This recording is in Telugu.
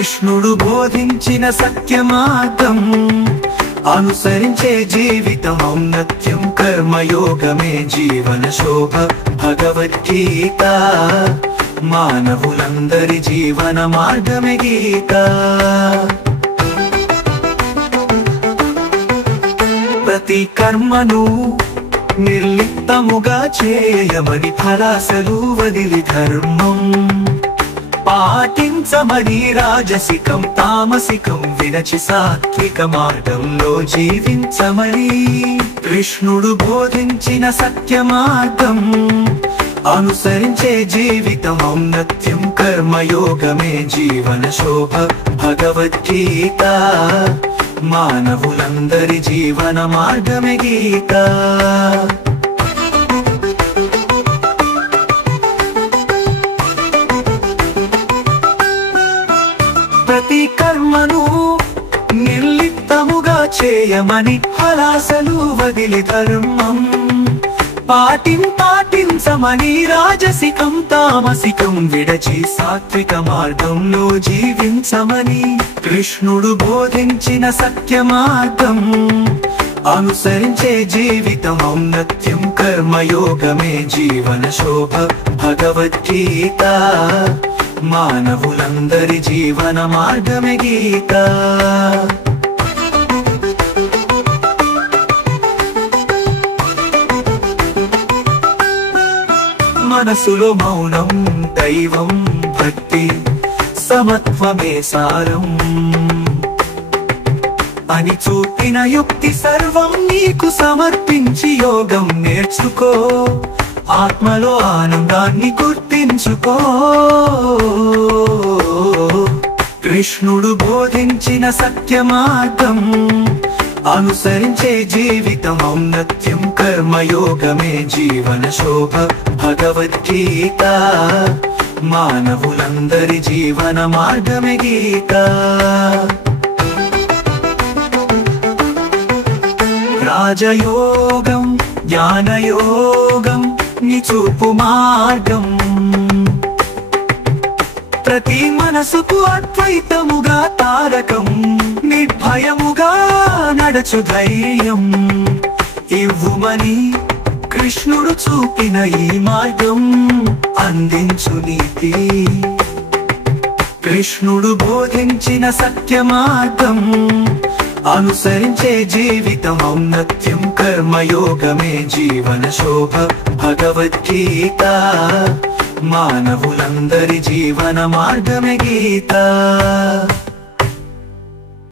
కృష్ణుడు బోధించిన సత్య మార్గం అనుసరించే జీవితం ఔన్నత్యం కర్మయోగమే జీవన శోభ భగవద్గీత మానవులందరి జీవన మార్గమే గీత ప్రతి కర్మను నిర్లిప్తముగా చేయమని ఫలాసలు వదిలి ధర్మం పాటించమని రాజసికం తామసికం విరచి సాత్విక మార్గంలో జీవించమని కృష్ణుడు బోధించిన సత్య మార్గం అనుసరించే జీవితం ఔన్నత్యం కర్మయోగమే జీవన శోభ భగవద్గీత మానవులందరి జీవన మార్గమే గీత ప్రతి కర్మను నిర్లిప్తముగా చేయమని ఫలాసలు వదిలి ధర్మం పాటించమని రాజసికం తామసికం విడచి సాత్విక మార్గంలో జీవించమని కృష్ణుడు బోధించిన సత్య మార్గం అనుసరించే జీవితం ఔన్నత్యం కర్మయోగమే జీవన శోభ భగవద్గీత మానవులందరి జీవన మార్గమే గీత మనసులో మౌనం దైవం భక్తి సమత్వమే సారం అని చూపిన యుక్తి సర్వం నీకు సమర్పించి యోగం నేర్చుకో ఆత్మలో ఆనందాన్ని గుర్తించుకో కృష్ణుడు బోధించిన సత్య మార్గం అనుసరించే జీవితం ఔన్నత్యం కర్మయోగమే జీవన శోభ భగవద్గీత మానవులందరి జీవన మార్గమే గీత రాజయోగం జ్ఞానయోగం నిచూపు మార్గం ప్రతి మనసుకు అద్వైతముగా తారకం నిర్భయముగా నడచు ధైర్యం ఇవ్వుమని కృష్ణుడు చూపిన ఈ మార్గం అందించు నీతి కృష్ణుడు బోధించిన సత్య మార్గం అనుసరించే జీవితం ఔన్నత్యం కర్మయోగమే జీవన శోభ భగవద్గీత మానవులందరి జీవన మార్గమే గీత